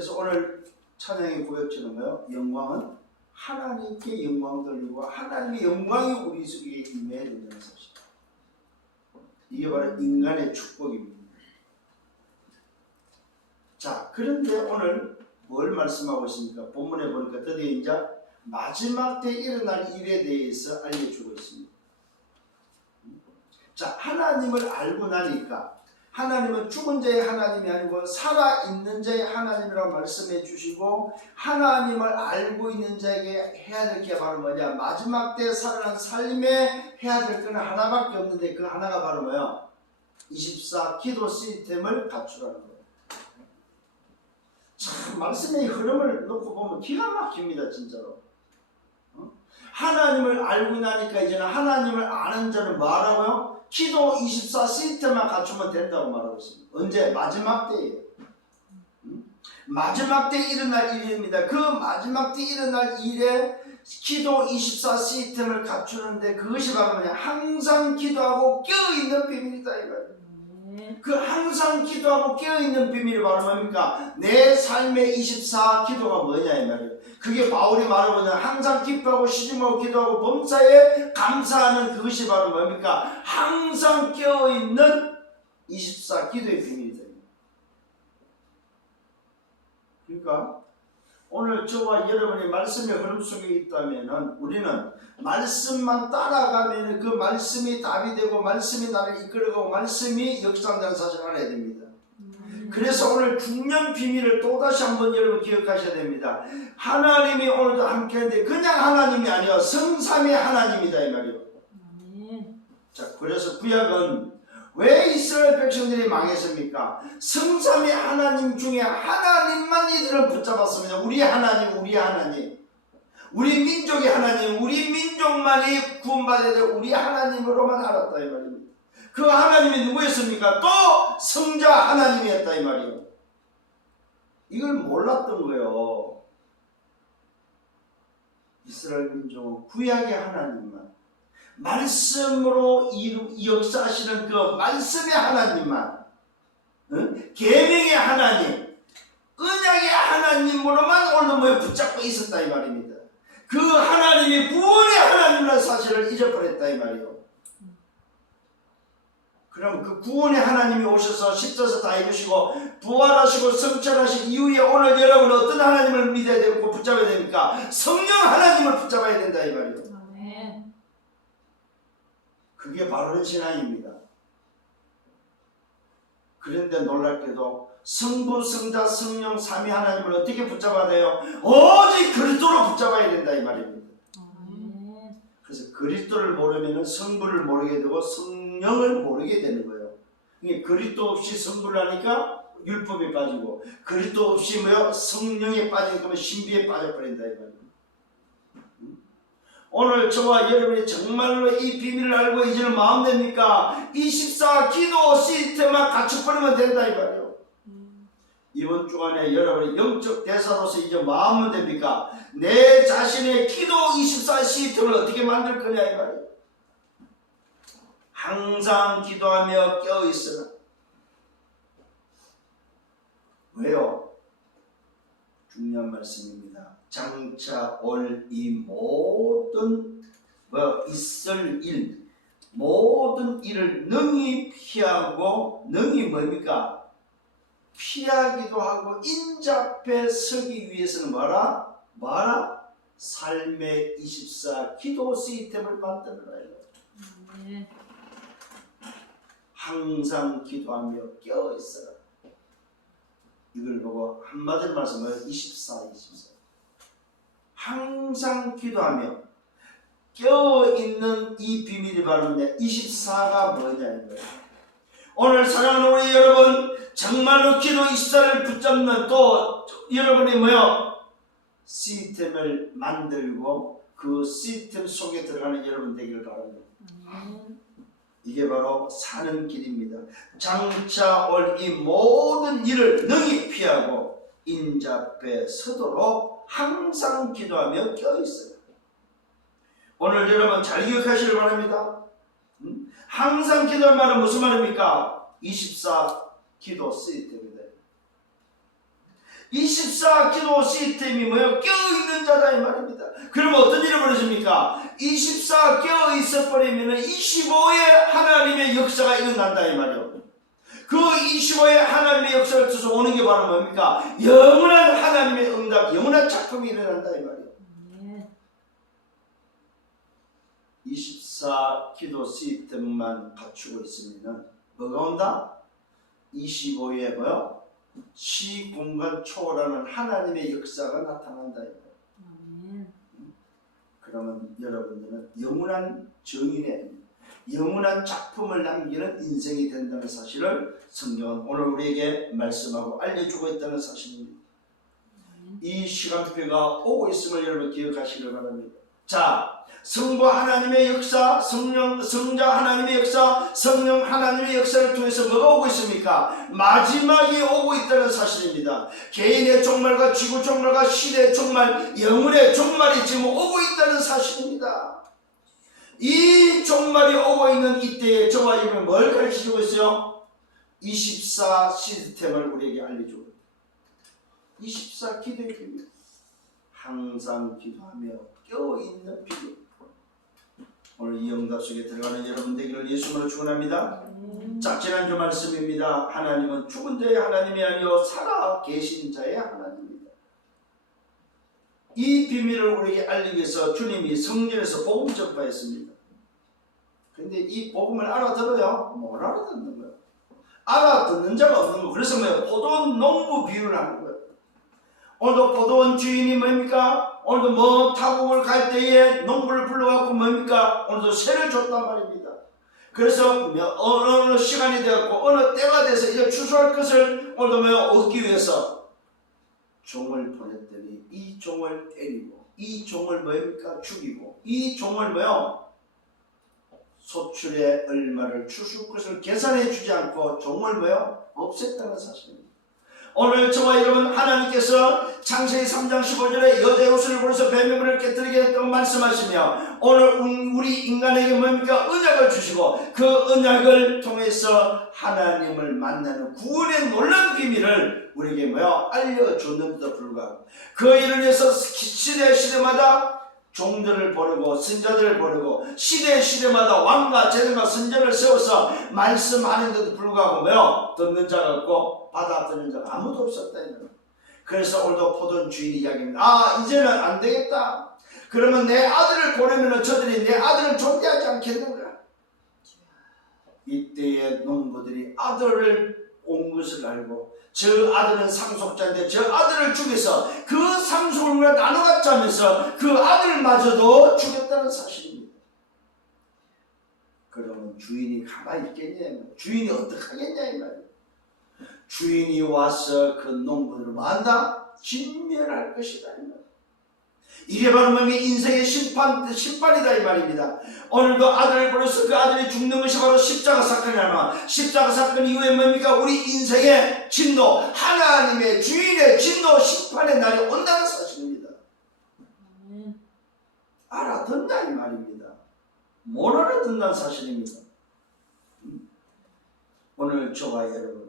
그래서 오늘 찬양의 고백처럼 뭐요? 영광은 하나님께 영광 돌리고 하나님의 영광이 우리 속에 임해야 된다는 사실. 이게 바로 인간의 축복입니다. 자, 그런데 오늘 뭘 말씀하고 있습니까? 본문에 보니까 드디어 이제 마지막 때 일어날 일에 대해서 알려주고 있습니다. 자, 하나님을 알고 나니까 하나님은 죽은 자의 하나님이 아니고 살아있는 자의 하나님이라고 말씀해 주시고, 하나님을 알고 있는 자에게 해야 될 게 바로 뭐냐? 마지막 때 살아난 삶에 해야 될 건 하나밖에 없는데 그 하나가 바로 뭐야? 24 기도 시스템을 갖추라는 거예요. 참 말씀의 흐름을 놓고 보면 기가 막힙니다. 진짜로. 하나님을 알고 나니까 이제는 하나님을 아는 자는 뭐하라고요? 기도 24 시스템만 갖추면 된다고 말하고 있습니다. 언제? 마지막 때예요. 마지막 때 일어날 일입니다. 그 마지막 때 일어날 일에 기도 24 시스템을 갖추는데 그것이 바로 뭐냐? 항상 기도하고 깨어있는 비밀이다 이거예요. 그 항상 기도하고 깨어있는 비밀이 바로 뭡니까? 내 삶의 24 기도가 뭐냐 이 말이에요. 그게 바울이 말하고 있는 항상 기뻐하고 시중하고 기도하고 범사에 감사하는 그것이 바로 뭡니까? 항상 깨어있는 24 기도의 비밀이다. 그러니까 오늘 저와 여러분이 말씀의 흐름 속에 있다면 우리는 말씀만 따라가면 그 말씀이 답이 되고 말씀이 나를 이끌어가고 말씀이 역사한다는 사실을 알아야 됩니다. 그래서 오늘 중요한 비밀을 또다시 한번 여러분 기억하셔야 됩니다. 하나님이 오늘도 함께하는데 그냥 하나님이 아니라 성삼위 하나님이다 이 말이에요. 자, 그래서 구약은 왜 이스라엘 백성들이 망했습니까? 성삼위 하나님 중에 하나님만 이들은 붙잡았습니다. 우리 하나님, 우리 하나님, 우리 민족의 하나님, 우리 민족만이 구원받아야 될 우리 하나님으로만 알았다 이 말입니다. 그 하나님이 누구였습니까? 또 성자 하나님이었다 이 말이에요. 이걸 몰랐던 거예요. 이스라엘 민족은 구약의 하나님만, 말씀으로 역사하시는 그 말씀의 하나님만, 계명의 하나님, 언약의 하나님으로만 오늘도 뭐에 붙잡고 있었다 이 말입니다. 그 하나님이 구원의 하나님이라는 사실을 잊어버렸다 이 말이에요. 그럼 그 구원의 하나님이 오셔서 십자서 다 입으시고 부활하시고 성천하신 이후에 오늘 여러분은 어떤 하나님을 믿어야 되고 붙잡아야 됩니까? 성령 하나님을 붙잡아야 된다 이 말이에요. 그게 바로 신앙입니다. 그런데 놀랍게도 성부, 성자, 성령, 삼위 하나님을 어떻게 붙잡아야 돼요? 오직 그리스도로 붙잡아야 된다 이 말입니다. 그래서 그리스도를 모르면 성부를 모르게 되고 성령을 모르게 되는 거예요. 이게 그리스도 없이 성부를 하니까 율법에 빠지고 그리스도 없이 뭐요? 성령에 빠지니까 신비에 빠져버린다 이 말입니다. 오늘 저와 여러분이 정말로 이 비밀을 알고 이제는 마음 됩니까? 24 기도 시스템만 갖춰버리면 된다 이 말이에요. 이번 주간에 여러분이 영적 대사로서 이제 마음은 됩니까? 내 자신의 기도 24 시스템을 어떻게 만들 거냐 이 말이에요. 항상 기도하며 깨어있으라. 왜요? 중요한 말씀입니다. 장차 올 이 모든 있을 일, 모든 일을 능히 피하고, 능히 뭡니까? 피하기도 하고 인자앞에 서기 위해서는 뭐라? 삶의 24 기도 시스템을 만들어라. 항상 기도하며 깨어있어라. 이걸 보고 한마디로 말씀을 24. 항상 기도하며 깨어있는 이 비밀이 바로 24가 뭐냐는 거예요. 오늘 사랑하는 우리 여러분, 정말로 기도 24를 붙잡는 또 여러분이 시스템을 만들고 그 시스템 속에 들어가는 여러분 되기를 바랍니다. 이게 바로 사는 길입니다. 장차 올 이 모든 일을 능히 피하고 인자 앞에 서도록 항상 기도하며 껴있어요. 오늘 여러분 잘 기억하시길 바랍니다. 항상 기도할 말은 무슨 말입니까? 24 기도 시스템입니다. 24 기도 시스템이 뭐예요? 깨어있는 자다 이 말입니다. 그러면 어떤 일이 벌어집니까? 24 깨어있어 버리면 25의 하나님의 역사가 일어난다 이 말이에요. 그 25의 하나님의 역사를 통해서 오는 게 바로 뭡니까? 영원한 하나님의 응답, 영원한 작품이 일어난다 이 말이에요. 24 기도 시스템만 갖추고 있으면 뭐가 온다? 25의 뭐요? 시 공간 초월하는 하나님의 역사가 나타난다. 그러면 여러분들은 영원한 정인의 영원한 작품을 남기는 인생이 된다는 사실을 성경은 오늘 우리에게 말씀하고 알려주고 있다는 사실입니다. 이 시간표가 오고 있음을 여러분 기억하시길 바랍니다. 자, 성부 하나님의 역사, 성자 하나님의 역사, 성령 하나님의 역사를 통해서 뭐가 오고 있습니까? 마지막이 오고 있다는 사실입니다. 개인의 종말과 지구 종말과 시대의 종말, 영혼의 종말이 지금 오고 있다는 사실입니다. 이 종말이 오고 있는 이때에 저와 여러분이 뭘 가르치고 있어요? 24 시스템을 우리에게 알려주고 있습니다. 24 기도의 비밀, 항상 기도하며 깨어있는 비밀. 오늘 이 응답 속에 들어가는 여러분 되기를 예수님으로 축원합니다. 자, 지난주 말씀입니다. 하나님은 죽은 자의 하나님이 아니요 살아 계신 자의 하나님입니다. 이 비밀을 우리에게 알리기 위해서 주님이 성전에서 복음 전파했습니다. 근데 이 복음을 알아들어요? 못 알아듣는 거예요. 알아듣는 자가 없는 거예요. 그래서 뭐예요? 포도원 농부 비유를 하는 거예요. 오늘도 포도원 주인이 뭡니까? 오늘도 뭐 타국을 갈 때에 농부를 불러갖고 뭡니까? 오늘도 세를 줬단 말입니다. 그래서 어느 시간이 되었고 어느 때가 돼서 이제 추수할 것을 오늘도 뭐 얻기 위해서 종을 보냈더니 이 종을 때리고 이 종을 뭡니까? 죽이고 이 종을 뭐요? 소출의 얼마를 추수 것을 계산해 주지 않고 종을 뭐요? 없앴다는 사실입니다. 오늘 저와 여러분 하나님께서 창세기 3장 15절에 여자의 옷을 벌어서 뱀의 깨뜨리게 했다고 말씀하시며 오늘 우리 인간에게 뭡니까? 언약을 주시고 그 언약을 통해서 하나님을 만나는 구원의 놀라운 비밀을 우리에게 뭐야? 알려줬는데도 불구하고 그 일을 위해서 시대마다 종들을 보내고 선자들을 보내고 시대마다 왕과 제사장과 선자를 세워서 말씀하는데도 불구하고 뭐요? 듣는 자가 없고 받아들이는 자가 아무도 없었다. 그래서 오늘도 포도원 주인이 이야기합니다. 아, 이제는 안 되겠다. 그러면 내 아들을 보내면 저들이 내 아들을 존대하지 않겠는가? 이때의 농부들이 아들을 온 것을 알고 저 아들은 상속자인데 저 아들을 죽여서 그 상속을 나눠갖자면서 그 아들마저도 죽였다는 사실입니다. 그러면 주인이 가만히 있겠냐? 주인이 어떡하겠냐 이 말이에요. 주인이 와서 그 농부들을 뭐한다? 진멸할 것이다 이 말이에요. 이게 바로 인생의 심판이다 이 말입니다. 오늘도 아들을 보내서 그 아들이 죽는 것이 바로 십자가 사건이라면 십자가 사건 이후에 뭡니까? 우리 인생의 진노, 하나님의 주인의 진노 심판의 날이 온다는 사실입니다. 알아듣는다 이 말입니다. 못 알아듣는다는 사실입니다. 오늘 저와 여러분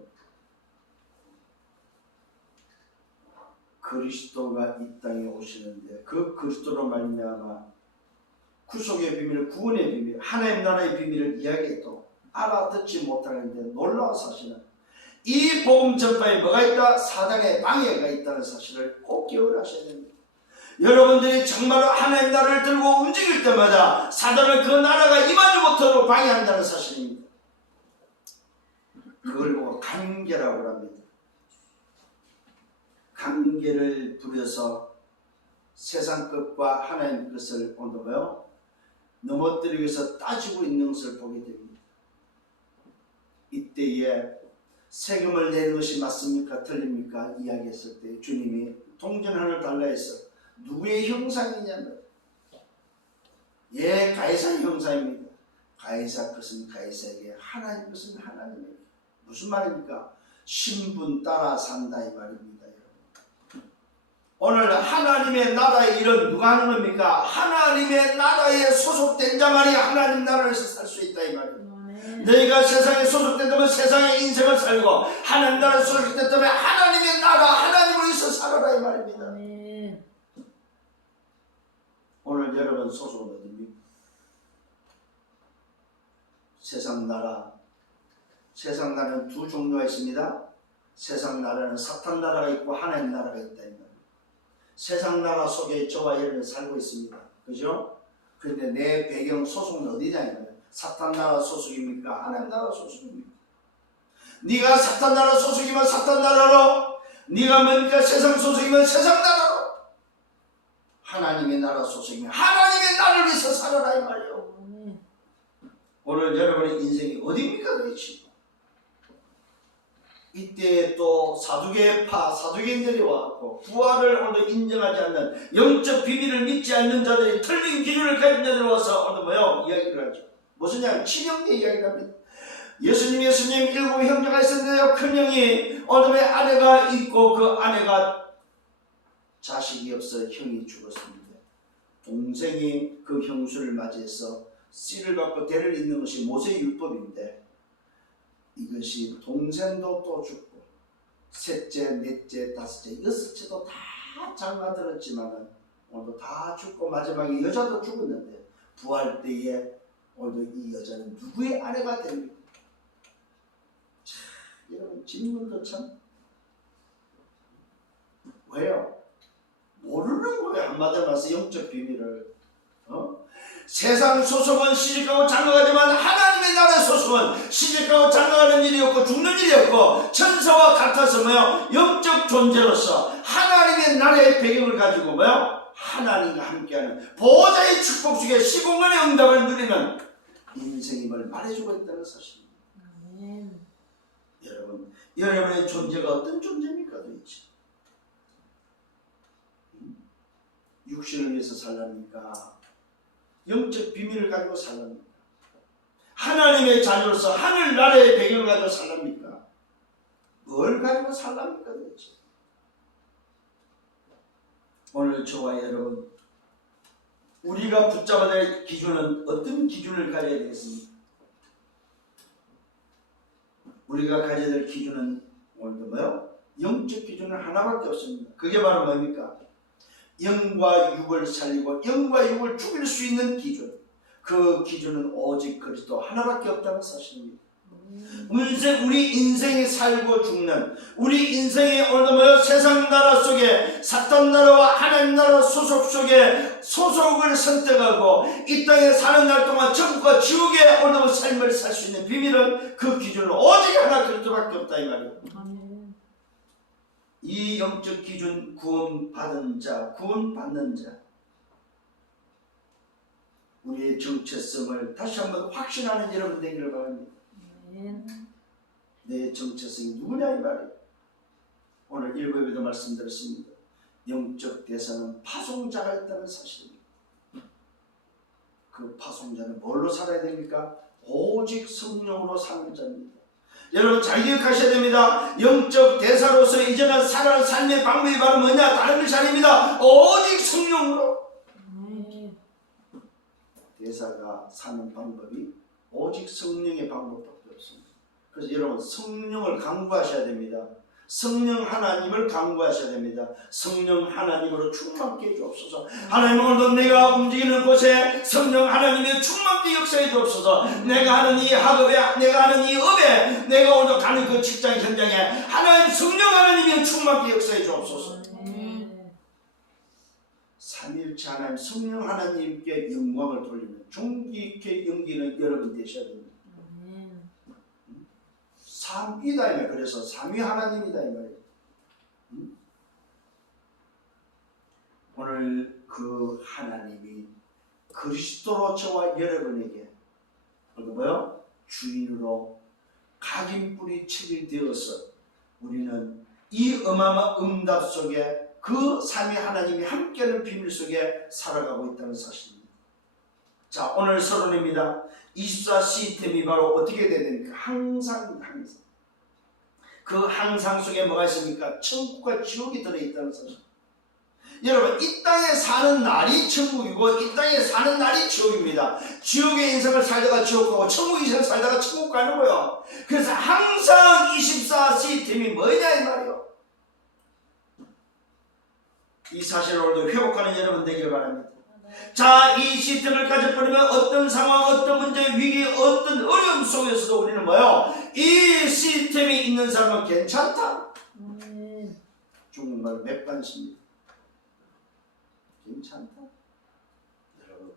그리스도가 이 땅에 오시는데 그 그리스도로 말미암아 구속의 비밀, 구원의 비밀, 하나님 나라의 비밀을 이야기해도 알아듣지 못하는데 놀라운 사실은 이 복음 전파에 뭐가 있다? 사단의 방해가 있다는 사실을 꼭 기억하셔야 됩니다. 여러분들이 정말로 하나님 나라를 들고 움직일 때마다 사단은 그 나라가 임하지 못하도록 방해한다는 사실입니다. 그걸 보고 간계라고 합니다. 관계를 부려서 세상 것과 하나님 것을 오늘요 넘어뜨리기 위해서 따지고 있는 것을 보게 됩니다. 이때에 세금을 내는 것이 맞습니까? 틀립니까? 이야기했을 때 주님이 동전하나를 달라 해서 누구의 형상이냐면 예, 가이사의 형상입니다. 가이사 것은 가이사에게, 하나님 것은 하나님에게. 무슨 말입니까? 신분 따라 산다 이 말입니다. 오늘 하나님의 나라의 일은 누가 하는 겁니까? 하나님의 나라에 소속된 자만이 하나님 나라에서 살 수 있다 이 말이에요. 너희가 세상에 소속된다면 세상의 인생을 살고 하나님 나라에 소속됐다면 하나님의 나라, 하나님을 위해서 여러분 소속은 어디입니까? 세상 나라. 세상 나라는 두 종류가 있습니다. 세상 나라는 사탄 나라가 있고 하나님 나라가 있다. 이 말이에요. 세상 나라 속에 저와 여러분이 살고 있습니다. 그죠? 그런데 내 배경 소속은 어디냐 이 말이에요. 사탄 나라 소속입니까? 하나님 나라 소속입니까? 네가 사탄 나라 소속이면 사탄 나라로, 네가 뭡니까? 세상 소속이면 세상 나라로, 하나님의 나라 소속이면 하나님의 나라를 위해서 살아라 이 말이에요. 오늘 여러분의 인생이 어디입니까 도대체? 이때 또 사두개파, 사두개인들이 와갖고 부활을 오늘 인정하지 않는 영적 비밀을 믿지 않는 자들이 틀린 기준을 가진 자들이 와서 오늘 뭐요? 이야기를 하죠. 무슨 이야기? 친형제 이야기를 합니다. 예수님 일곱 형제가 있었는데요. 큰형이 어둠의 아내가 있고 그 아내가 자식이 없어 형이 죽었습니다. 동생이 그 형수를 맞이해서 씨를 갖고 대를 잇는 것이 모세의 율법인데 이것이 동생도 또 죽고 셋째, 넷째, 다섯째, 여섯째도 다 장가들었지만은 오늘도 다 죽고 마지막에 여자도 죽었는데 부활 때에 오늘도 이 여자는 누구의 아내가 됩니까? 자, 여러분 질문도 참 왜요? 모르는 거예요. 한마디로 말해서 영적 비밀을. 세상 소속은 시집가고 장가가지만 하나님의 나라의 소속은 시집가고 장가가는 일이 없고 죽는 일이 없고 천사와 같아서 뭐요? 영적 존재로서 하나님의 나라의 배경을 가지고 뭐요? 하나님과 함께하는 보호자의 축복 속에 시공간의 응답을 누리는 인생임을 말해주고 있다는 사실입니다. 여러분, 여러분의 존재가 어떤 존재입니까 도대체? 육신을 위해서 살랍니까? 영적 비밀을 가지고 살랍니까? 하나님의 자녀로서 하늘나라의 배경을 가지고 살랍니까? 뭘 가지고 살랍니까 도대체? 오늘 저와 여러분, 우리가 붙잡아야 될 기준은 어떤 기준을 가져야 되겠습니까? 우리가 가져야 될 기준은 오늘도 뭐요? 영적 기준은 하나밖에 없습니다. 그게 바로 뭡니까? 영과 육을 살리고 영과 육을 죽일 수 있는 기준. 그 기준은 오직 그리스도 하나밖에 없다는 사실입니다. 우리 인생이 살고 죽는, 우리 인생의 오늘 세상 나라 속에 사탄 나라와 하나님 나라 소속 속에 소속을 선택하고 이 땅에 사는 날 동안 천국과 지옥의 오늘 삶을 살 수 있는 비밀은 그 기준은 오직 하나 그리스도밖에 없다 이 말이에요. 이 영적 기준 구원받은 자, 구원받는 자, 우리의 정체성을 다시 한번 확신하는 여러분 되기를 바랍니다. 내 정체성이 누구냐 이 말이에요. 오늘 일부에도 말씀드렸습니다. 영적 대사는 파송자가 있다는 사실입니다. 그 파송자는 뭘로 살아야 됩니까? 오직 성령으로 사는 자입니다. 여러분 잘 기억하셔야 됩니다. 영적 대사로서 이제는 살아가는 삶의 방법이 바로 뭐냐? 다른 것이 아닙니다. 오직 성령으로. 대사가 사는 방법이 오직 성령의 방법밖에 없습니다. 그래서 여러분 성령을 강구하셔야 됩니다. 성령 하나님을 강구하셔야 됩니다. 성령 하나님으로 충만케 해주옵소서. 하나님 오늘도 내가 움직이는 곳에 성령 하나님의 충만케 역사해 주옵소서. 내가 하는 이 학업에, 내가 하는 이 업에, 내가 오늘 가는 그 직장 현장에 하나님 성령 하나님의 충만케 역사해 주옵소서. 삼일체 하나님 성령 하나님께 영광을 돌리는 종기 있게 연기는 여러분 되셔야 됩니다. 삼위다 이 말이에요. 그래서 삼위 하나님이다 이 말이에요. 오늘 그 하나님이 그리스도로 저와 여러분에게 뭐요? 주인으로 각인뿌리 체질되어서 우리는 이 어마어마한 응답 속에 그 삼위 하나님이 함께하는 비밀 속에 살아가고 있다는 사실입니다. 자, 오늘 서론입니다. 24 시스템이 바로 어떻게 돼야 됩니까? 항상 그 항상 속에 뭐가 있습니까? 천국과 지옥이 들어있다는 사실. 여러분 이 땅에 사는 날이 천국이고 이 땅에 사는 날이 지옥입니다. 지옥의 인생을 살다가 지옥 가고 천국 인생을 살다가 천국 가는 거예요. 그래서 항상 24 시스템이 뭐냐 이 말이에요. 이 사실을 오늘도 회복하는 여러분 되기를 바랍니다. 자, 이 시스템을 가져버리면 어떤 상황, 어떤 문제, 위기, 어떤 어려움 속에서도 우리는 뭐요? 이 시스템이 있는 사람은 괜찮다. 중국말 맥반십니다. 괜찮다. 여러분,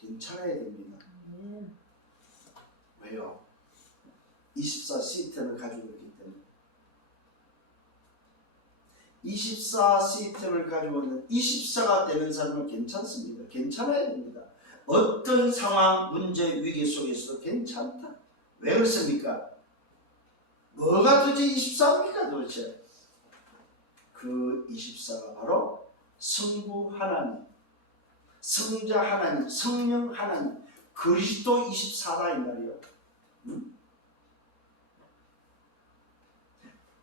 괜찮아야 됩니다. 왜요? 24 시스템을 가지고 있기 때문에. 24 시스템을 가지고 있는 24가 되는 사람은 괜찮습니다. 괜찮아야 됩니다. 어떤 상황, 문제, 위기 속에서도 괜찮다. 왜 그렇습니까? 뭐가 도대체 24입니까 도대체? 그 24가 바로 성부 하나님, 성자 하나님, 성령 하나님, 그리스도 24다 이 말이에요.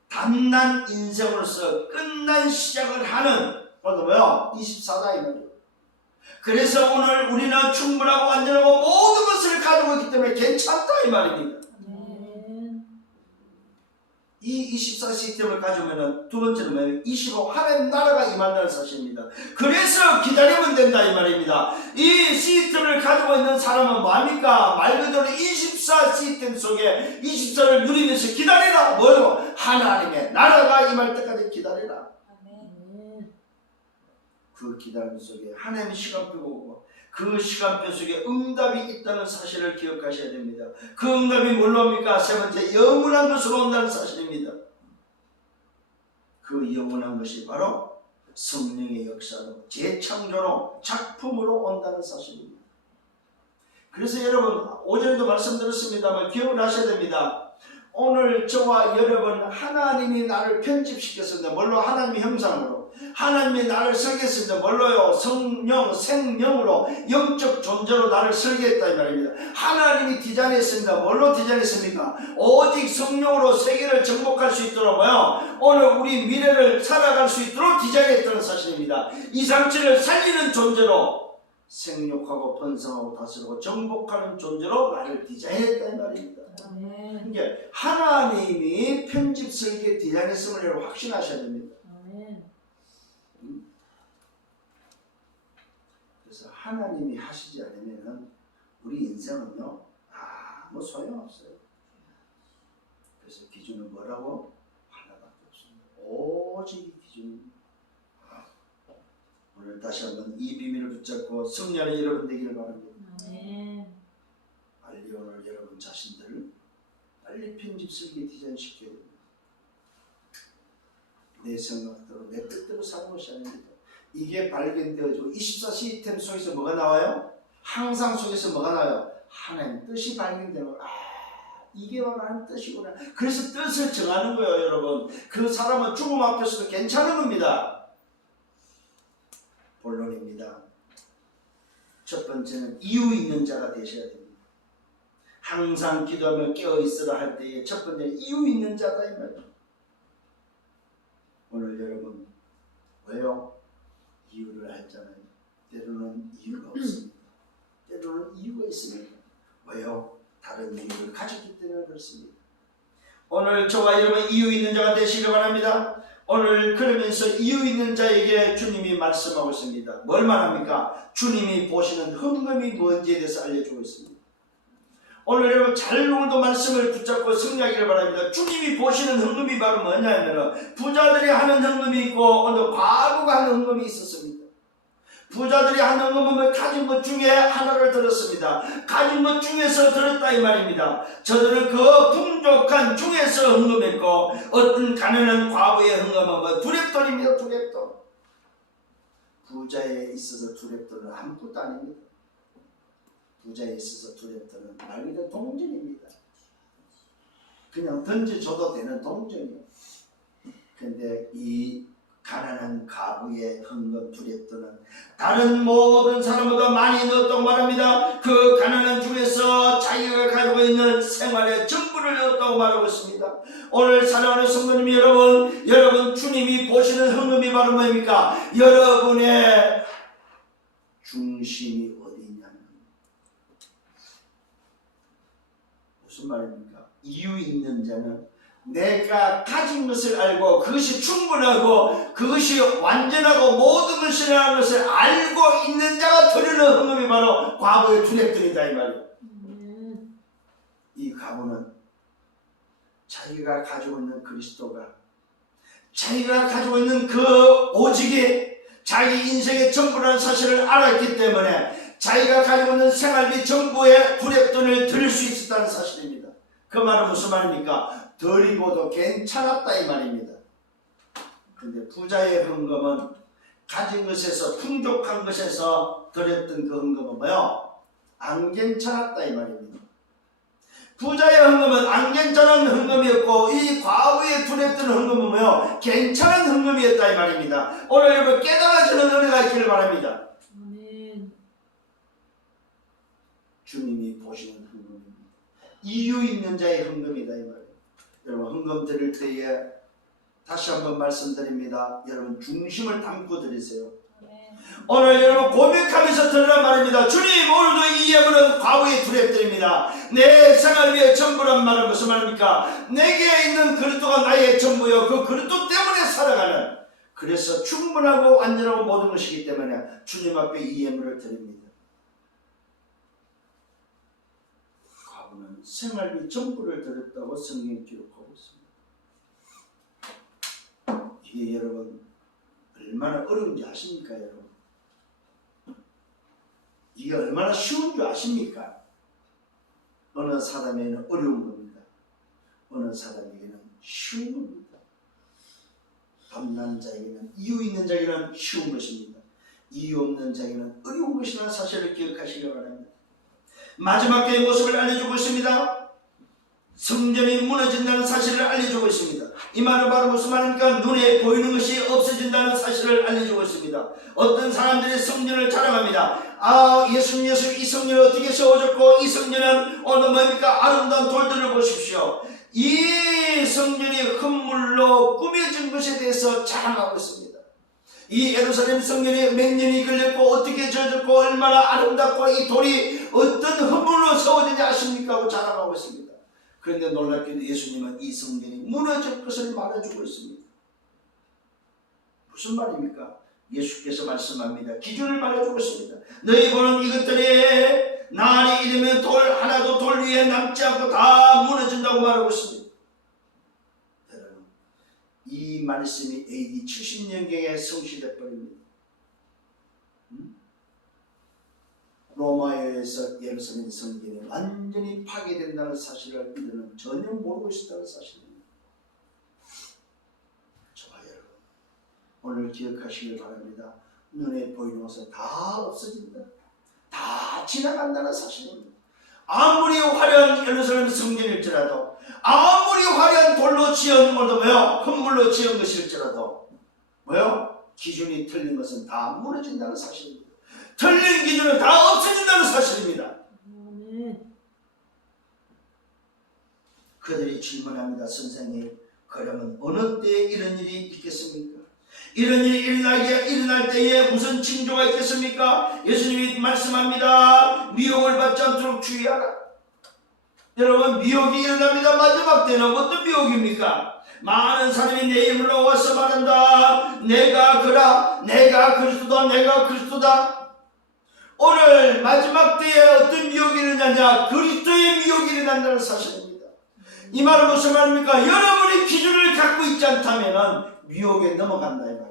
단난 인생으로서 끝난 시작을 하는 뭐요? 24다 이 말이에요. 그래서 오늘 우리는 충분하고 완전하고 모든 것을 가지고 있기 때문에 괜찮다 이 말입니다. 이 24 시스템을 가지면 두 번째는 뭐예요? 25 하나님 나라가 임한다는 사실입니다. 그래서 기다리면 된다 이 말입니다. 이 시스템을 가지고 있는 사람은 뭐합니까? 말 그대로 24 시스템 속에 24를 누리면서 기다리라. 뭐요? 하나님의 나라가 임할 때까지 기다리라. 그 기다림 속에 하나님의 시간표가 오고 그 시간표 속에 응답이 있다는 사실을 기억하셔야 됩니다. 그 응답이 뭘로 옵니까? 세 번째, 영원한 것으로 온다는 사실입니다. 그 영원한 것이 바로 성령의 역사로, 재창조로, 작품으로 온다는 사실입니다. 그래서 여러분, 오전에도 말씀드렸습니다만 기억을 하셔야 됩니다. 오늘 저와 여러분, 하나님이 나를 편집시켰습니다. 뭘로? 하나님의 형상으로. 하나님이 나를 설계했습니다. 뭘로요? 성령, 생명으로, 영적 존재로 나를 설계했다 이 말입니다. 하나님이 디자인했습니다. 뭘로 디자인했습니까? 오직 성령으로 세계를 정복할 수 있도록 뭐요? 오늘 우리 미래를 살아갈 수 있도록 디자인했다는 사실입니다. 이 상체를 살리는 존재로 생육하고 번성하고 다스리고 정복하는 존재로 나를 디자인했다 이 말입니다. 그러니까 하나님이 편집 설계 디자인했음을 여러분 확신하셔야 됩니다. 그래서 하나님이 하시지 않으면 우리 인생은요 아무 소용없어요. 그래서 기준은 뭐라고? 하나밖에 없습니다. 오직 기준입니다. 오늘 다시 한번 이 비밀을 붙잡고 승리하는 여러분 되기를 바랍니다. 빨리 오늘 여러분 자신들을 빨리 편집 설계 디자인 시켜야 됩니다. 내 생각대로 내 뜻대로 사는 것이 아닙니다. 이게 발견되어지고 24 시스템 속에서 뭐가 나와요? 항상 속에서 뭐가 나와요? 하나님 뜻이 발견되고 이게 바로 하나님 뜻이구나. 그래서 뜻을 정하는 거예요 여러분. 그 사람은 죽음 앞에서도 괜찮은 겁니다. 본론입니다. 첫 번째는 이유 있는 자가 되셔야 됩니다. 항상 기도하며 깨어있으라 할 때에 첫 번째는 이유 있는 자다 이 말이에요. 오늘 여러분 왜요? 이유를 알잖아요. 때로는 이유가 없습니다. 때로는 이유가 있습니다. 왜요? 다른 이유를 가졌기 때문에 그렇습니다. 오늘 저와 여러분 이유 있는 자가 되시길 바랍니다. 오늘 그러면서 이유 있는 자에게 주님이 말씀하고 있습니다. 뭘 말합니까? 주님이 보시는 헌금이 뭔지에 대해서 알려주고 있습니다. 오늘 여러분 잘 오늘도 말씀을 붙잡고 승리하기를 바랍니다. 주님이 보시는 헌금이 바로 뭐냐면 부자들이 하는 헌금이 있고 오늘 과부가 하는 헌금이 있었습니다. 부자들이 하는 헌금은 가진 것 중에 하나를 들었습니다. 가진 것 중에서 들었다 이 말입니다. 저들은 그 풍족한 중에서 헌금했고 어떤 가난한 과부의 헌금은 두렙돈입니다. 두렙돈. 부자에 있어서 두렙돈은 아무것도 아닙니다. 부자에 있어서 두렵다는 말 그대로 동전입니다. 그냥 던져줘도 되는 동전이에요. 근데 이 가난한 가부의 헌금 두렵다는 다른 모든 사람보다 많이 넣었다고 말합니다. 그 가난한 중에서 자기가 가지고 있는 생활의 전부를 넣었다고 말하고 있습니다. 오늘 사랑하는 성도님 여러분 주님이 보시는 헌금이 바로 뭡니까? 여러분의 중심이 무슨 말입니까? 이유 있는 자는 내가 가진 것을 알고 그것이 충분하고 그것이 완전하고 모든 것이라는 것을 알고 있는 자가 드리는 헌금이 바로 과부의 두랩돈이다 이 말이에요. 이 과부는 자기가 가지고 있는 그리스도가, 자기가 가지고 있는 그 오직이 자기 인생의 전부라는 사실을 알았기 때문에 자기가 가지고 있는 생활비 전부의 두랩돈을 드릴 수 있었다는 사실입니다. 그 말은 무슨 말입니까? 드리고도 괜찮았다 이 말입니다. 그런데 부자의 헌금은 가진 것에서, 풍족한 것에서 드렸던 그 헌금은 뭐요? 안 괜찮았다 이 말입니다. 부자의 헌금은 안 괜찮은 헌금이었고, 이 과부의 두랩돈 헌금은 뭐요? 괜찮은 헌금이었다 이 말입니다. 오늘 여러분 깨달아지는 은혜가 있기를 바랍니다. 아멘. 주님이 보시는 헌금입니다. 이유 있는 자의 헌금이다 이 말이에요. 여러분 헌금 드릴 때에 다시 한번 말씀드립니다. 여러분 중심을 담고 드리세요. 오늘 여러분 고백하면서 드리란 말입니다. 주님, 오늘도 이 예물은 과부의 두랩돈입니다. 내 생활 위에 전부란 말은 무슨 말입니까? 내게 있는 그릇도가 나의 전부요, 그 그릇도 때문에 살아가는, 그래서 충분하고 완전하고 모든 것이기 때문에 주님 앞에 이 예물을 드립니다. 과부는 생활비 전부를 드렸다고 성경에 기록하고 있습니다. 이게 여러분 얼마나 어려운지 아십니까 여러분? 이게 얼마나 쉬운 줄 아십니까? 어느 사람에게는 어려운 겁니다. 어느 사람에게는 쉬운 겁니다. 밤난 자에게는, 이유 있는 자에게는 쉬운 것입니다. 이유 없는 자에게는 어려운 것이라는 사실을 기억하시기 바랍니다. 마지막 때의 모습을 알려주고 있습니다. 성전이 무너진다는 사실을 알려주고 있습니다. 이 말은 바로 무슨 말입니까? 눈에 보이는 것이 없어진다는 사실을 알려주고 있습니다. 어떤 사람들이 성전을 자랑합니다. 예수님 이 성전은 어떻게 세워졌고, 이 성전은 오늘 뭡니까? 아름다운 돌들을 보십시오. 이 성전이 흙물로 꾸며진 것에 대해서 자랑하고 있습니다. 이 예루살렘 성전이 몇 년이 걸렸고 어떻게 지어졌고 얼마나 아름답고 이 돌이 어떤 흙물로 세워진지 아십니까? 하고 자랑하고 있습니다. 그런데 놀랍게도 예수님은 이 성전이 무너질 것을 말해주고 있습니다. 무슨 말입니까? 예수께서 말씀합니다. 기준을 말해주고 있습니다. 너희 보는 이것들이 날이 이르면 돌 하나도 돌 위에 남지 않고 다 무너진다고 말하고 있습니다. 여러분, 이 말씀이 AD 70년경에 성취돼 버립니다. 로마에 의해서 예루살렘 성전이 완전히 파괴된다는 사실을 이들은 전혀 모르고 있었다는 사실입니다. 저와 여러분, 오늘 기억하시길 바랍니다. 눈에 보이는 것은 다 없어진다, 다 지나간다는 사실입니다. 아무리 화려한 예루살렘 성전일지라도, 아무리 화려한 돌로 지은 것도 뭐요? 흙물로 지은 것일지라도 뭐요? 기준이 틀린 것은 다 무너진다는 사실입니다. 틀린 기준은 다 없어진다는 사실입니다. 그들이 질문합니다. 선생님, 그러면 어느 때에 이런 일이 있겠습니까? 이런 일이 일어날 때에 무슨 징조가 있겠습니까? 예수님이 말씀합니다. 미혹을 받지 않도록 주의하라. 여러분, 미혹이 일어납니다. 마지막 때는 어떤 미혹입니까? 많은 사람이 내 이름으로 와서 말한다. 내가 그라, 내가 그리스도다, 내가 그리스도다. 오늘 마지막 때에 어떤 미혹이 일어나냐? 그리스도의 미혹이 일어난다는 사실입니다. 이 말은 무슨 말입니까? 여러분이 기준을 갖고 있지 않다면 미혹에 넘어간다 이 말입니다.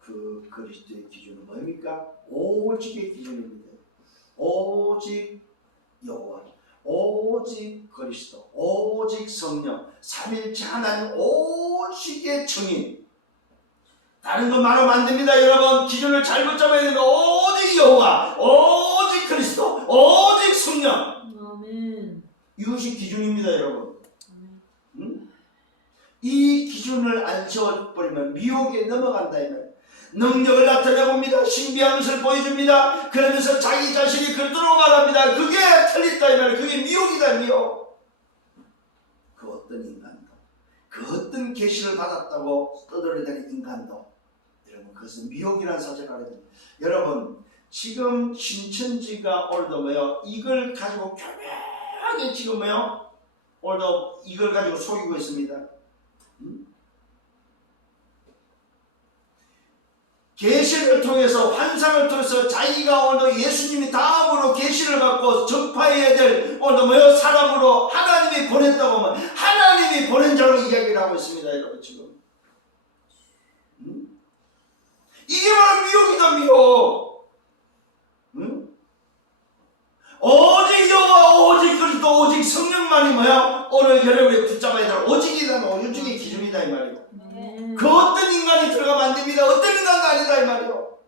그 그리스도의 기준은 뭡니까? 오직의 기준입니다. 오직 여호와, 오직 그리스도, 오직 성령, 삼일체 하나님 오직의 증인. 다른 거 말하면 안 됩니다. 여러분, 기준을 잘못 잡아야 됩니다. 오직 여호와, 오직 그리스도, 오직 성령. 아멘. 이것이 기준입니다, 여러분. 이 기준을 안 세워버리면 미혹에 넘어간다. 능력을 나타내봅니다. 신비한 것을 보여줍니다. 그러면서 자기 자신이 그렇도록 말합니다. 그게 틀렸다 이 말이에요. 그게 미혹이다, 미혹. 그 어떤 인간도, 그 어떤 계시를 받았다고 떠들어대는 인간도, 여러분, 그것은 미혹이라는 사실을 알아야 됩니다. 여러분, 지금 신천지가 오늘도 뭐요? 이걸 가지고 교묘하게 지금 뭐요? 오늘도 이걸 가지고 속이고 있습니다. 계시를 통해서 환상을 통해서 자기가 오늘도 예수님이 다음으로 계시를 받고 전파해야 될 오늘도 뭐요? 사람으로 하나님이 보냈다고 하면 하나님이 보낸 자로 이야기를 하고 있습니다. 여러분 지금 이게 바로 미혹이다. 미혹. 오직 여호와 오직 그리스도 오직 성령만이 뭐야? 오늘 여러분이 붙잡아야 될 오직이다. 오직의 기준이다 이 말이에요. 그 어떤 인간이 들어가면 안 됩니다. 어떤 인간도 아니다 이 말이에요.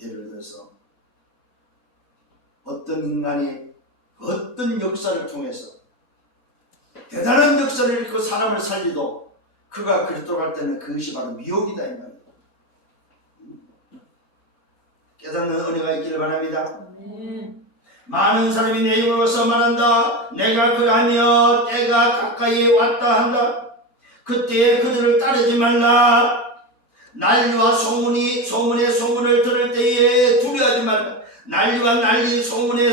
예를 들어서 어떤 인간이 어떤 역사를 통해서 대단한 역사를 일으키고 사람을 살리도 그가 그리스도로 갈 때는 그것이 바로 미혹이다 이 말이에요. 깨닫는 은혜가 있기를 바랍니다. 많은 사람이 내 입으로 와서 말한다. 내가 그러하며 때가 가까이 왔다 한다. 그때에 그들을 따르지 말라. 난리와 소문의 소문을 들을 때에 두려워하지 말라. 난리와 난리 소문의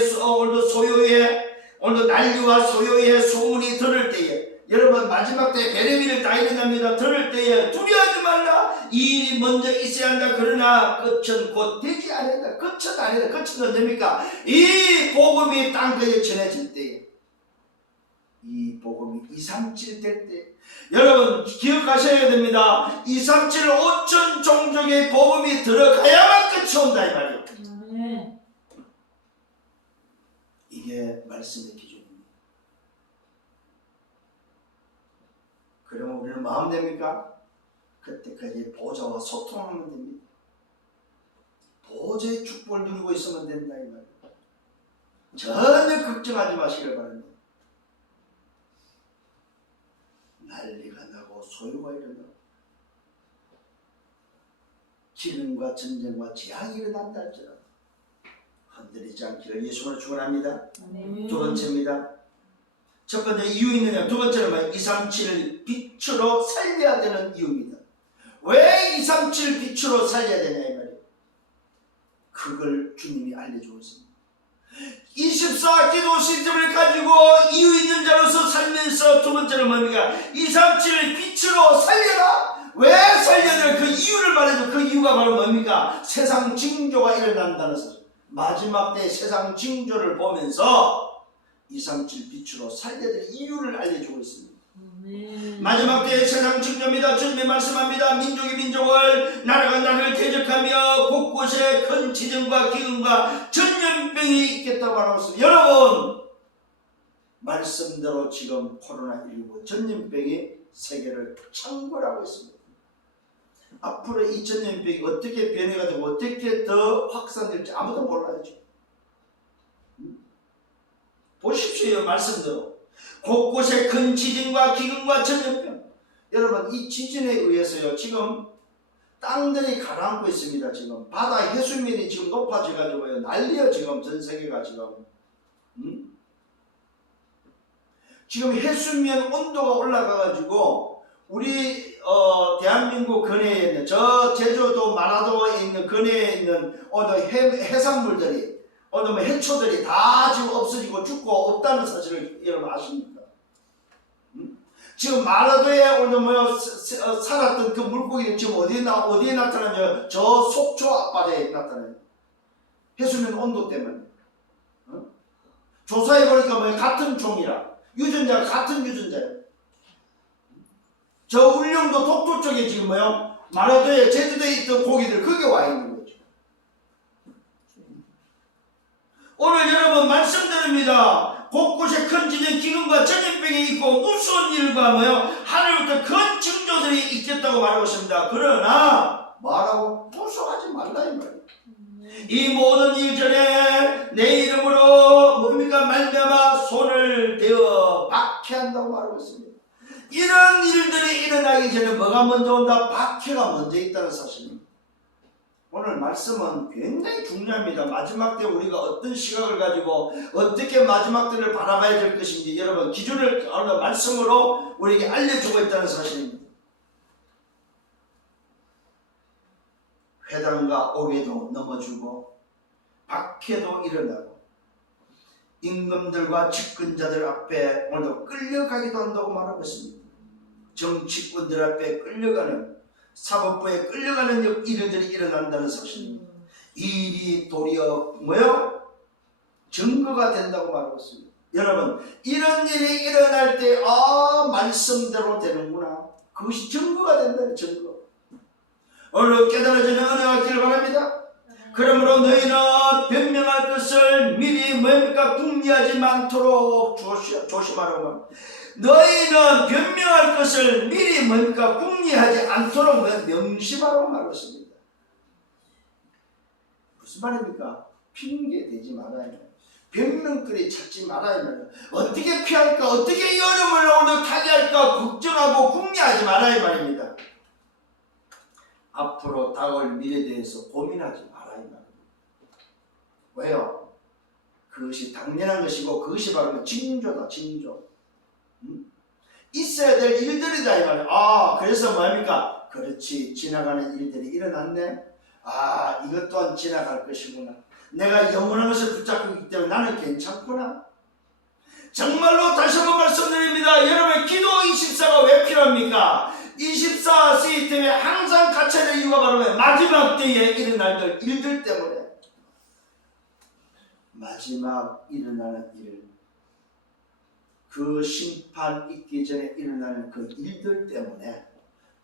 오늘도 난리와 소요의 소문이 들을 때에 여러분 마지막 때 베레미를 다 일어납니다. 들을 때에 두려워하지 말라. 이 일이 먼저 있어야 한다. 그러나 끝은 곧 되지 않는다. 끝은 아니다. 끝은 언제입니까? 이 복음이 땅끝에 전해질 때에 이 복음이 237 될 때 여러분 기억하셔야 됩니다. 237 5천 종족의 복음이 들어가야만 끝이 온다 이 말이에요. 이게 말씀의 기준입니다. 그러면 우리는 마음 됩니까? 그때까지 보좌와 소통하면 됩니다. 보좌의 축복을 누리고 있으면 된다 이 말이에요. 전혀 걱정하지 마시길 바랍니다. 난리가 나고 소요가 일어나고 기근과 전쟁과 재앙이 일어난다 할지라도 흔들리지 않기를 예수님으로 축원합니다. 두 번째입니다. 첫 번째 이유 있느냐? 두 번째는 237 빛으로 살려야 되는 이유입니다. 왜 237 빛으로 살려야 되냐 이 말이에요. 그걸 주님이 알려주고 있습니다. 24 기도 시스템을 가지고 이유 있는 자로서 살면서 두 번째는 뭡니까? 237 빛으로 살려라. 왜 살려야 될 그 이유를 말해줘. 그 이유가 바로 뭡니까? 세상 징조가 일어난다는 사실. 마지막 때 세상 징조를 보면서 237 빛으로 살려야 될 이유를 알려주고 있습니다. 마지막 때의 세상 징조입니다. 주님이 말씀합니다. 민족이 민족을 나라가 나라를 대적하며 곳곳에 큰 지정과 기근과 전염병이 있겠다고 말하고 있습니다. 여러분 말씀대로 지금 코로나19 전염병이 세계를 창궐하고 있습니다. 앞으로 이 전염병이 어떻게 변해가 되고 어떻게 더 확산될지 아무도 몰라요. 보십시오. 말씀대로 곳곳에 큰 지진과 기근과 전염병. 여러분 이 지진에 의해서요 지금 땅들이 가라앉고 있습니다. 지금 바다 해수면이 지금 높아져 가지고요 난리요. 지금 전 세계가 지금 해수면 온도가 올라가 가지고 우리 대한민국 근해에 있는 저 제주도 마라도에 있는 근해에 있는 해산물들이 해초들이 다 지금 없어지고 죽고 없다는 사실을 여러분 아십니까? 지금 마라도에 오늘 살았던 그 물고기는 지금 어디에 나타나냐? 저 속초 앞바다에 나타나요. 해수면 온도 때문에. 조사해 보니까 같은 종이라 유전자가 같은 유전자예요. 저 울릉도 독도 쪽에 지금 마라도에 제주도에 있던 고기들 거기에 와 있는 거죠. 오늘 여러분 말씀드립니다. 곳곳에 큰 지진, 기근과 전염병이 있고 무서운 일과 하늘부터 큰 징조들이 있겠다고 말하고 있습니다. 그러나 말하고 무서워하지 말라 이 말이에요. 이 모든 일 전에 내 이름으로 말미암아 손을 대어 박해한다고 말하고 있습니다. 이런 일들이 일어나기 전에 뭐가 먼저 온다? 박해가 먼저 있다는 사실입니다. 오늘 말씀은 굉장히 중요합니다. 마지막 때 우리가 어떤 시각을 가지고 어떻게 마지막 때를 바라봐야 될 것인지 여러분 기준을 오늘 말씀으로 우리에게 알려주고 있다는 사실입니다. 회당과 옥에도 넘어지고 박해도 일어나고 임금들과 집권자들 앞에 오늘도 끌려가기도 한다고 말하고 있습니다. 정치권들 앞에 끌려가는, 사법부에 끌려가는 일들이 일어난다는 사실입니다. 이 일이 도리어 뭐요? 증거가 된다고 말하고 있습니다. 여러분, 이런 일이 일어날 때 말씀대로 되는구나. 그것이 증거가 된다는 증거. 오늘 깨달아지는 은혜가 있기를 바랍니다. 그러므로 너희는 변명할 것을 미리 뭡니까? 궁리하지 않도록 조심하라고 말합니다. 너희는 변명할 것을 미리 뭡니까? 궁리하지 않도록 명심하라고 말하고 있습니다. 무슨 말입니까? 핑계 대지 말아야 해요. 변명거리 찾지 말아야 해요. 어떻게 피할까? 어떻게 이 어려움을 오늘 타개할까? 걱정하고 궁리하지 말아야 말입니다. 앞으로 다가올 미래에 대해서 고민하지 말아야 말입니다. 왜요? 그것이 당연한 것이고 그것이 바로 징조다, 징조. 있어야 될 일들이다 이 말이에요. 그래서 뭐합니까? 그렇지, 지나가는 일들이 일어났네. 이것 또한 지나갈 것이구나. 내가 영원한 것을 붙잡고 있기 때문에 나는 괜찮구나. 정말로 다시 한번 말씀드립니다. 여러분, 기도 24가 왜 필요합니까? 24 시스템에 항상 갇혀야 될 이유가 바로 마지막 때에 일어날 일들 때문에. 마지막 일어나는 일, 그 심판 있기 전에 일어나는 그 일들 때문에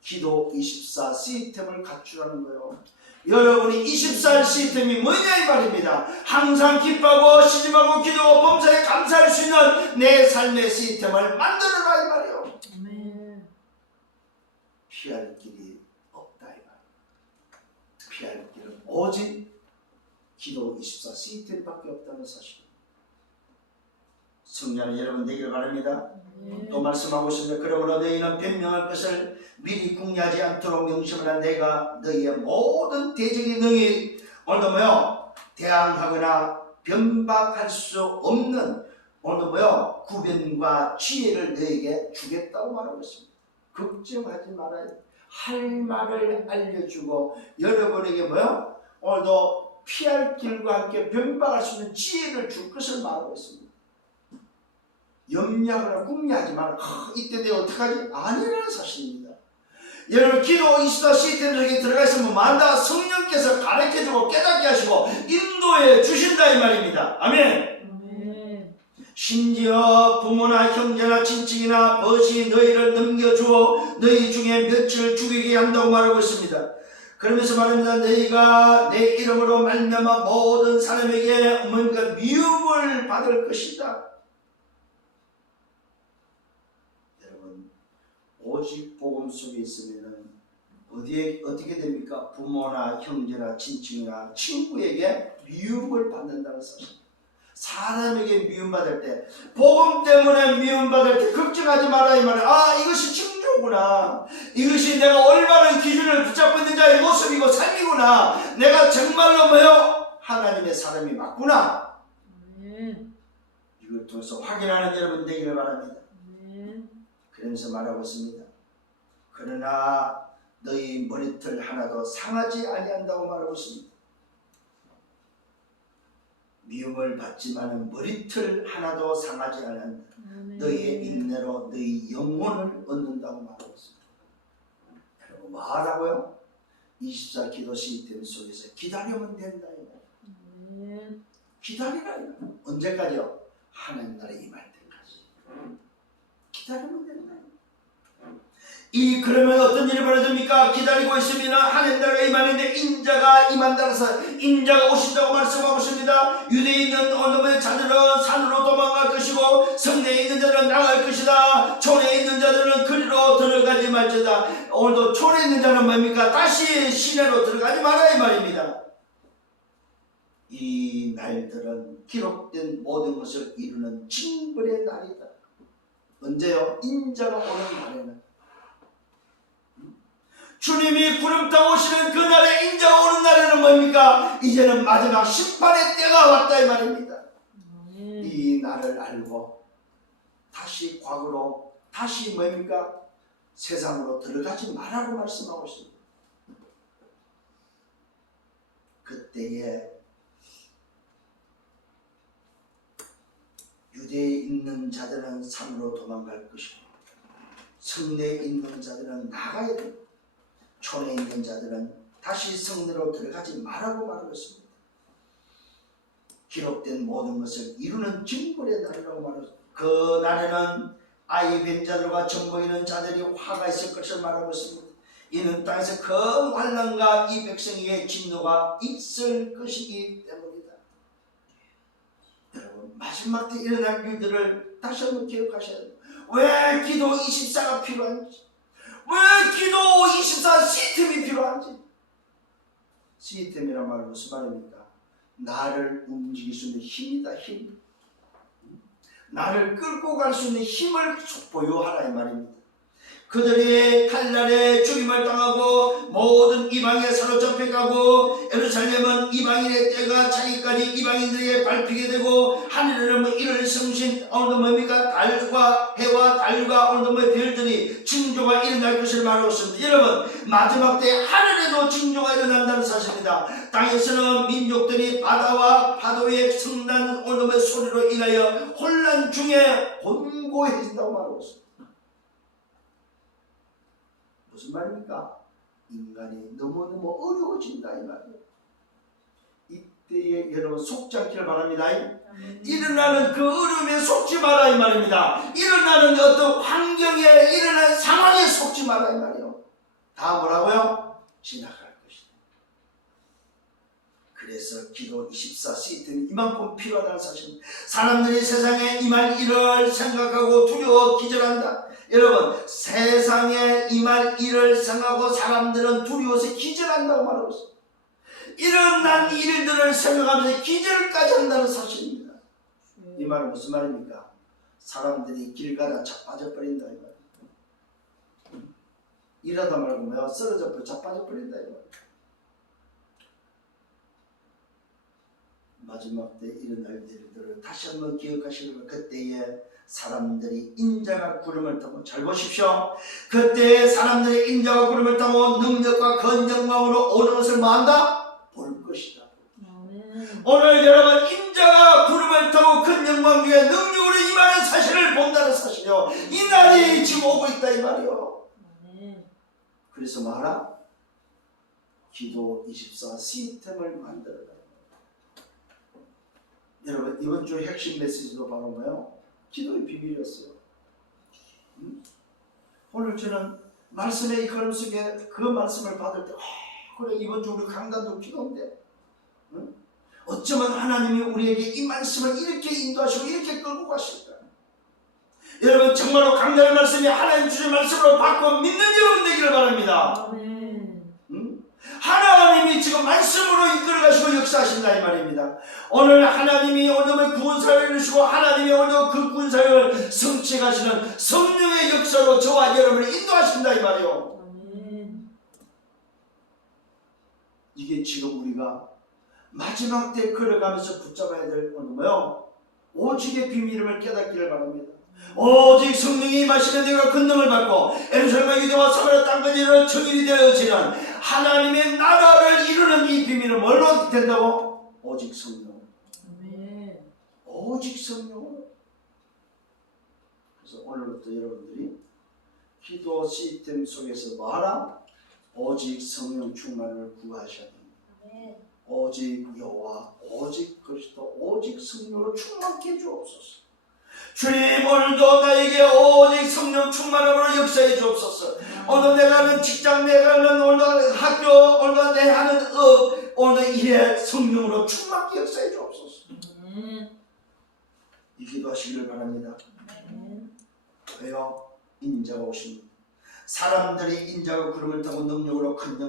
기도 24 시스템을 갖추라는 거예요. 여러분이 24 시스템이 뭐냐 이 말입니다. 항상 기뻐하고 시집하고 기도하고 범사에 감사할 수 있는 내 삶의 시스템을 만들어라 이 말이에요. 아멘. 피할 길이 없다 이 말이에요. 피할 길은 오직 기도 24 시스템밖에 없다는 사실. 성령은 여러분 되기를 바랍니다. 또 말씀하고 있습니다. 그러므로 너희는 변명할 것을 미리 궁리하지 않도록 명심을 한 내가 너희의 모든 대적이 너희 오늘도 대항하거나 변박할 수 없는 오늘도 구변과 지혜를 너희에게 주겠다고 말하고 있습니다. 걱정하지 말아야 돼. 할 말을 알려주고 여러분에게 오늘도 피할 길과 함께 변박할 수 있는 지혜를 줄 것을 말하고 있습니다. 염려하거나 궁리하지 마라. 이때 내가 어떡하지? 아니라는 사실입니다. 여러분, 기도 24 시스템 속에 들어가 있으면 만다 성령께서 가르쳐주고 깨닫게 하시고 인도해 주신다 이 말입니다. 아멘. 아멘. 심지어 부모나 형제나 친척이나 벗이 너희를 넘겨주어 너희 중에 며칠 죽이게 한다고 말하고 있습니다. 그러면서 말합니다. 너희가 내 이름으로 말미암아 모든 사람에게 미움을 받을 것이다. 오직 복음 속에 있으면 어떻게 됩니까? 부모나 형제나 친척이나 친구에게 미움을 받는다는 사실. 사람에게 미움받을 때, 복음 때문에 미움받을 때 걱정하지 마라 이 말이야. 이것이 징조구나. 이것이 내가 올바른 기준을 붙잡고 있는 자의 모습이고 삶이구나. 내가 정말로 하나님의 사람이 맞구나. 이걸 통해서 확인하는 여러분 되기를 바랍니다. 그러면서 말하고 있습니다. 그러나 너희 머리털 하나도 상하지 아니한다고 말하고 있습니다. 미움을 받지만 머리털 하나도 상하지 아니한다. 너희의 인내로 너희 영혼을 얻는다고 말하고 있습니다. 여러분 뭐하라고요? 24 기도 시스템 속에서 기다리면 된다. 기다리라. 언제까지요? 하나님 나라에 임할 때까지. 기다리면 된다. 그러면 어떤 일이 벌어집니까? 기다리고 있으면 하나님 나라가 임하는데 인자가 임한다라서 인자가 오신다고 말씀하고 있습니다. 유대에 있는 어느의 자들은 산으로 도망갈 것이고 성내에 있는 자들은 나갈 것이다. 촌에 있는 자들은 그리로 들어가지 말지다. 오늘도 촌에 있는 자는 뭡니까? 다시 시내로 들어가지 말아야 이 말입니다. 이 날들은 기록된 모든 것을 이루는 징벌의 날이다. 언제요? 인자가 오는 날에는. 주님이 구름 타고 오시는 그날에 인자가 오는 날에는 뭡니까? 이제는 마지막 심판의 때가 왔다 이 말입니다. 이 날을 알고 다시 과거로 다시 뭡니까? 세상으로 들어가지 말라고 말씀하고 있습니다. 그때에 유대에 있는 자들은 산으로 도망갈 것이고 성내에 있는 자들은 나가야 돼. 촌에 있는 자들은 다시 성내로 들어가지 말라고 말하고 있습니다. 기록된 모든 것을 이루는 징벌의 날이라고 말하고 그 날에는 아이 뵌 자들과 정보이는 자들이 화가 있을 것을 말하고 있습니다. 이는 땅에서 큰 환난과 이 백성에게 진노가 있을 것이기 때문이다. 여러분 마지막 때 일어날 일들을 다시 한번 기억하셔야 돼요. 왜 기도 24가 필요한지, 왜 기도 24 시스템이 필요한지. 시스템이란 말은 무슨 말입니까? 나를 움직일 수 있는 힘이다. 힘. 나를 끌고 갈 수 있는 힘을 보유하라 이 말입니다. 그들이 칼날에 죽임을 당하고 모든 이방에 사로잡혀가고 예루살렘은 이방인의 때가 차기까지 이방인들에게 밟히게 되고 하늘에는 이를 성신 오늘도 뭡니까? 달과 해와 달과 오늘도 별들이 징조가 일어날 것을 말하고 있습니다. 여러분 마지막 때 하늘에도 징조가 일어난다는 사실입니다. 땅에서는 민족들이 바다와 파도의 성난 오늘도 소리로 인하여 혼란 중에 곤고해진다고 말하고 있습니다. 무슨 말입니까? 인간이 너무너무 어려워진다 이 말이에요. 이때에 여러분 속지 않기를 바랍니다. 일어나는 그 어려움에 속지 마라 이 말입니다. 일어나는 어떤 환경에 일어나는 상황에 속지 마라 이 말이에요. 다 뭐라고요? 지나갈 것이다. 그래서 기도 24 시스템이 이만큼 필요하다는 사실입니다. 사람들이 세상에 임할 일을 생각하고 두려워 기절한다. 여러분 세상에 임할 일을 생각하고 사람들은 두려워서 기절한다고 말하고 있어요. 일어난 일들을 생각하면서 기절까지 한다는 사실입니다. 이 말은 무슨 말입니까? 사람들이 길 가다 자빠져 버린다 이 말이에요. 일하다 말고 뭐야? 쓰러져 자빠져 버린다 이 말이에요. 마지막 때 일어날 일들을 다시 한번 기억하시고 그때에 사람들이 인자가 구름을 타고 잘 보십시오. 그때 사람들이 인자가 구름을 타고 능력과 건영광으로 오는 것을 뭐한다? 볼 것이다. 오늘 여러분 인자가 구름을 타고 큰 영광 위에 능력으로 임하는 사실을 본다는 사실이요. 이 날이 지금 오고 있다 이 말이요. 그래서 말아 기도 24 시스템을 만들어라. 여러분 이번 주 핵심 메시지도 바로 뭐예요? 기도의 비밀이었어요. 오늘 저는 말씀의 걸음 속에 그 말씀을 받을 때 그래 이번 주 우리 강단도 기도인데 어쩌면 하나님이 우리에게 이 말씀을 이렇게 인도하시고 이렇게 끌고 가실까. 여러분 정말로 강단의 말씀이 하나님 주신 말씀으로 바꿔 믿는 여러분 되기를 바랍니다. 하나님이 지금 말씀으로 이끌어가시고 역사하신다 이 말입니다. 오늘 하나님이 오늘 구원사역을 이루시고 하나님이 오늘 그 구원사역을 성취하시는 성령의 역사로 저와 여러분을 인도하신다 이 말이요. 이게 지금 우리가 마지막 때 걸어가면서 붙잡아야 될 오늘 뭐요? 오직의 비밀을 깨닫기를 바랍니다. 오직 성령이 임하시는 내가 권능을 받고 예루살렘과 유대와 사마리아 땅까지는 정인이 되어지는 하나님의 나라를 이루는 이 비밀은 뭘로 된다고? 오직 성령. 오직 성령으로. 그래서 오늘부터 여러분들이 기도 시스템 속에서 뭐하라? 오직 성령 충만을 구하셔야 됩니다. 오직 여호와, 오직 그리스도, 오직 성령으로 충만케 해 주옵소서. 주님 오늘도 나에게 오직 성령 충만함으로 역사해 주옵소서. 오늘 내가 하는 직장, 내가 하는 오늘 학교, 오늘 내 하는 업, 오늘 일에 성령으로 충만케 역사해 주옵소서. 이 기도하시기를 바랍니다. 왜요? 인자가 오십니다. 사람들이 인자가 구름을 타고 능력으로 큰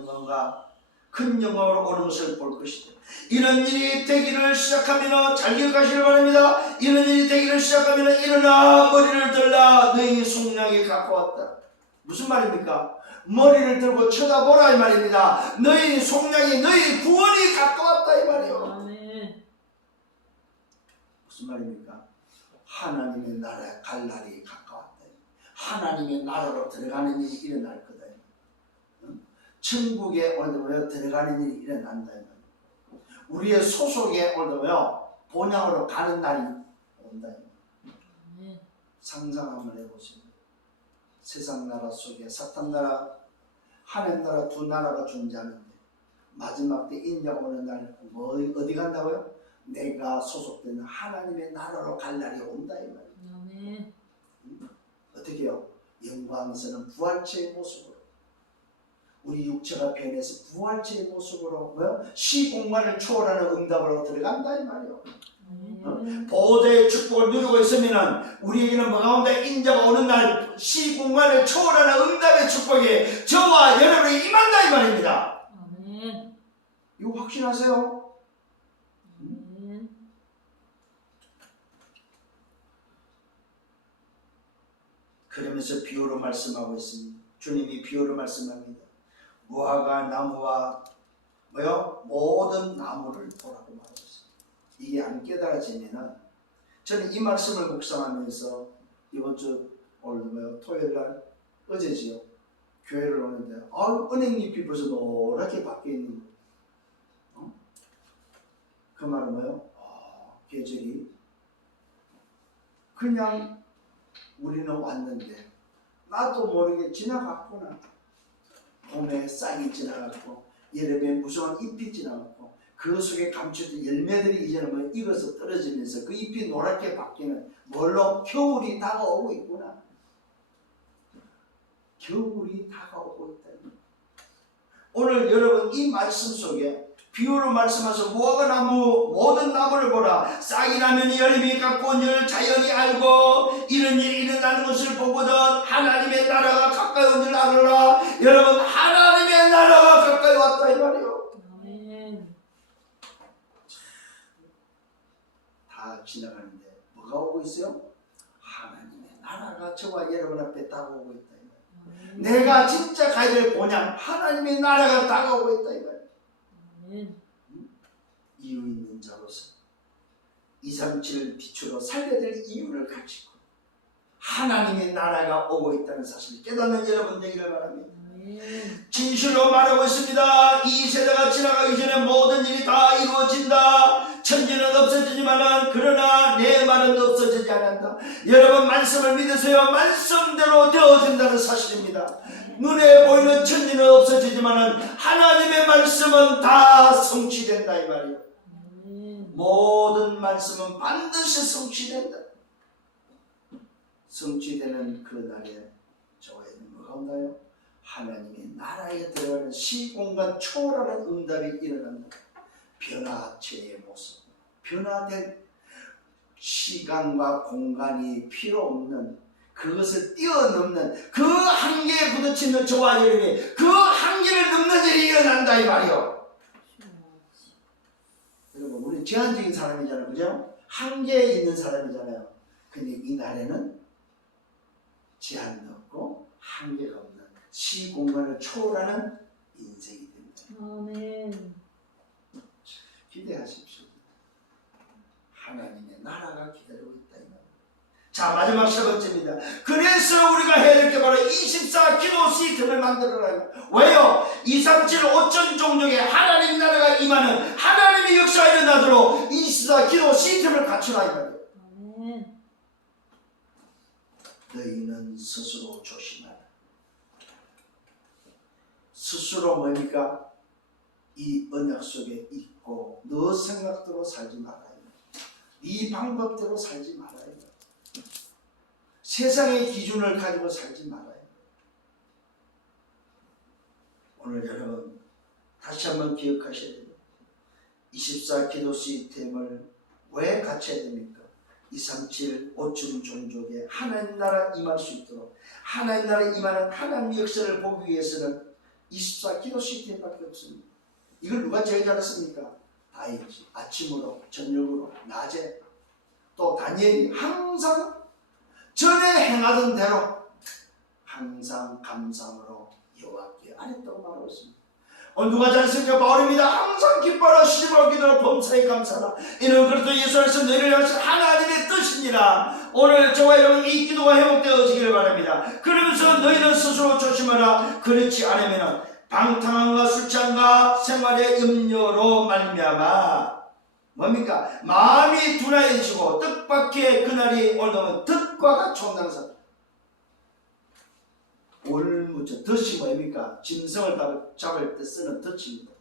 영광으로 오는 것을 볼 것이다. 이런 일이 되기를 시작하면 잘 기억하시길 바랍니다. 이런 일이 되기를 시작하면 일어나 머리를 들라 너희 속량이 가까웠다. 무슨 말입니까? 머리를 들고 쳐다보라 이 말입니다. 너희 속량이 너희 구원이 가까웠다 이 말이요. 무슨 말입니까? 하나님의 나라에 갈 날이 가까웠다. 하나님의 나라로 들어가는 일이 일어날 거다. 천국에 오늘 들어가는 일이 일어난다. 우리의 소속에 오늘 본향으로 가는 날이 온다. 상상 한번 해보세요. 세상 나라 속에 사탄 나라, 하나님 나라 두 나라가 존재하는데 마지막 때 인자가 오는 날 어디 간다고요? 내가 소속되는 하나님의 나라로 갈 날이 온다 이 말이에요. 아멘. 어떻게 해요? 영광스러운 부활체의 모습으로 우리 육체가 변해서 부활체의 모습으로 뭐요? 시공간을 초월하는 응답으로 들어간다 이 말이에요. 보호자의 축복을 누리고 있으면 우리에게는 뭐가 온다? 인자가 오는 날 시공간을 초월하는 응답의 축복이 저와 여러분이 임한다 이 말입니다. 아멘. 이거 확신하세요? 아멘. 그러면서 비유로 말씀하고 있습니다. 주님이 비유로 말씀합니다. 무화과 나무와 뭐요? 모든 나무를 보라고 말하고 있습니다. 이게 안 깨달아지면은 저는 이 말씀을 묵상하면서 이번 주 오늘 뭐요? 토요일 날 어제지요. 교회를 오는데 은행잎이 벌써 노랗게 바뀌어 있는 거예요. 그 말은 뭐요? 계절이 그냥 우리는 왔는데 나도 모르게 지나갔구나. 봄에 싹이 지나갔고 여름에 무성한 잎이 지나갔고 그 속에 감춰진 열매들이 이제는 뭐 익어서 떨어지면서 그 잎이 노랗게 바뀌는 뭘로? 겨울이 다가오고 있구나. 겨울이 다가오고 있다. 오늘 여러분 이 말씀 속에 비유로 말씀하셔서 무화과 나무 모든 나무를 보라. 싹이 나면 열매 갖고 온 줄 자연이 알고 이런 일이 일어나는 것을 보거든 하나님의 나라가 가까이 온 줄 알아라. 여러분 하나님의 나라가 가까이 왔다 이 말이에요. 아멘. 다 지나가는데 뭐가 오고 있어요? 하나님의 나라가 저와 여러분 앞에 다가오고 있다 이 말이에요. 아멘. 내가 진짜 가야 될 본향 하나님의 나라가 다가오고 있다 이 말이에요. 아멘. 이유 있는 자로서 237을 비추어 살려야 될 이유를 가지고 하나님의 나라가 오고 있다는 사실을 깨닫는 여러분 되기를 바랍니다. 아멘. 진실로 말하고 있습니다. 이 세대가 지나가기 전에 모든 일이 다 이루어진다. 천지는 없어지지만 그러나 내 말은 없어지지 않는다. 여러분 말씀을 믿으세요. 말씀대로 되어진다는 사실입니다. 눈에 보이는 천지는 없어지지만 하나님의 말씀은 다 성취된다 이 말이에요. 모든 말씀은 반드시 성취된다. 성취되는 그 날에 저에는 뭐가 온다요? 하나님의 나라에 들어가는 시공간 초월하는 응답이 일어난다. 변화체의 모습, 변화된 시간과 공간이 필요 없는 그것을 뛰어넘는 그 한계에 부딪히는 저와 여러분이 그 한계를 넘는 일이 일어난다 이 말이요. 여러분 우리 제한적인 사람이잖아요, 그죠? 한계에 있는 사람이잖아요. 근데 이 날에는 제한도 없고 한계가 없는 시공간을 초월하는 인생이 됩니다. 아멘. 기대하십시오. 하나님의 나라가 기다리고 있다 이 말입니다. 자, 마지막 세 번째입니다. 그래서 우리가 해야 될 게 바로 24 기도 시스템을 만들어라. 왜요? 237 5천 종족에 하나님 나라가 임하는 하나님의 역사가 일어나도록 24 기도 시스템을 갖추라 이 말이에요. 아멘. 너희는 스스로 조심하라. 스스로 뭡니까? 이 언약 속에 있고 너 생각대로 살지 말아요. 네 방법대로 살지 말아요. 세상의 기준을 가지고 살지 말아요. 오늘 여러분 다시 한번 기억하셔야 됩니다. 24 기도 시스템을 왜 갖춰야 됩니까? 237 5천 종족에 하나님 나라 임할 수 있도록 하나님 나라 임하는 하나님 역사를 보기 위해서는 24 기도 시스템밖에 없습니다. 이걸 누가 제일 잘했습니까? 다윗이 아침으로 저녁으로 낮에 또 다니엘이 항상 전에 행하던 대로 항상 감사함으로 여호와께 아뢰었다고 말하고 있습니다. 오늘 누가 잘했습니까? 바울입니다. 항상 기뻐라 시집으로 기도로 범사에 감사하라. 이는 그리스도 예수 안에서 너희를 향하신 하나님의 뜻이니라. 오늘 저와 여러분 이 기도가 회복되어지기를 바랍니다. 그러면서 너희는 스스로 조심하라. 그렇지 않으면 방탕함과 술 취함과 생활의 염려로 말미암아 뭡니까? 마음이 둔하여지고 뜻밖의 그날이 오면 뜻과 같이 온다는 사람. 올무쳐 덫이 뭡니까? 짐승을 잡을 때 쓰는 덫입니다.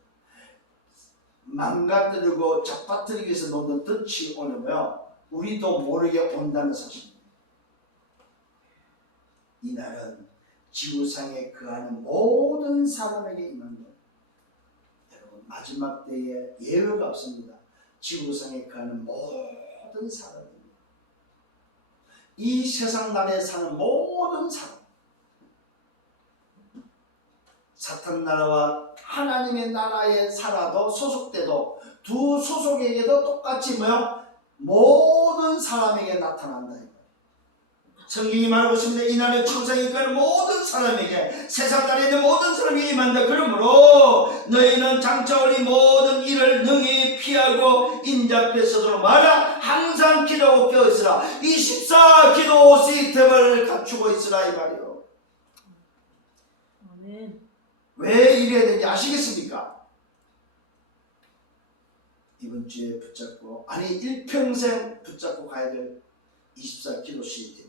망가뜨리고 잡아뜨리기 위해서 놓는 덫이 오려면 우리도 모르게 온다는 사실입니다. 이날은 지구상에 거하는 모든 사람에게 임한다. 여러분, 마지막 때에 예외가 없습니다. 지구상에 거하는 모든 사람입니다. 이 세상 나라에 사는 모든 사람, 사탄 나라와 하나님의 나라에 살아도 소속돼도 두 소속에게도 똑같이 모든 사람에게 나타난다. 성경이 말하고 있습니다. 이날은 지구상에 있는 모든 사람에게, 세상 나라에 있는 모든 사람에게 임한다. 그러므로 너희는 장차 우리 모든 일을 능히 피하고 인자 앞에 서도록 마라. 항상 기도하고 깨어있으라. 24 기도 시스템을 갖추고 있으라 이 말이요. 아멘. 왜 이래야 되는지 아시겠습니까? 이번 주에 붙잡고, 아니 일평생 붙잡고 가야 될 24 기도 시스템입니다.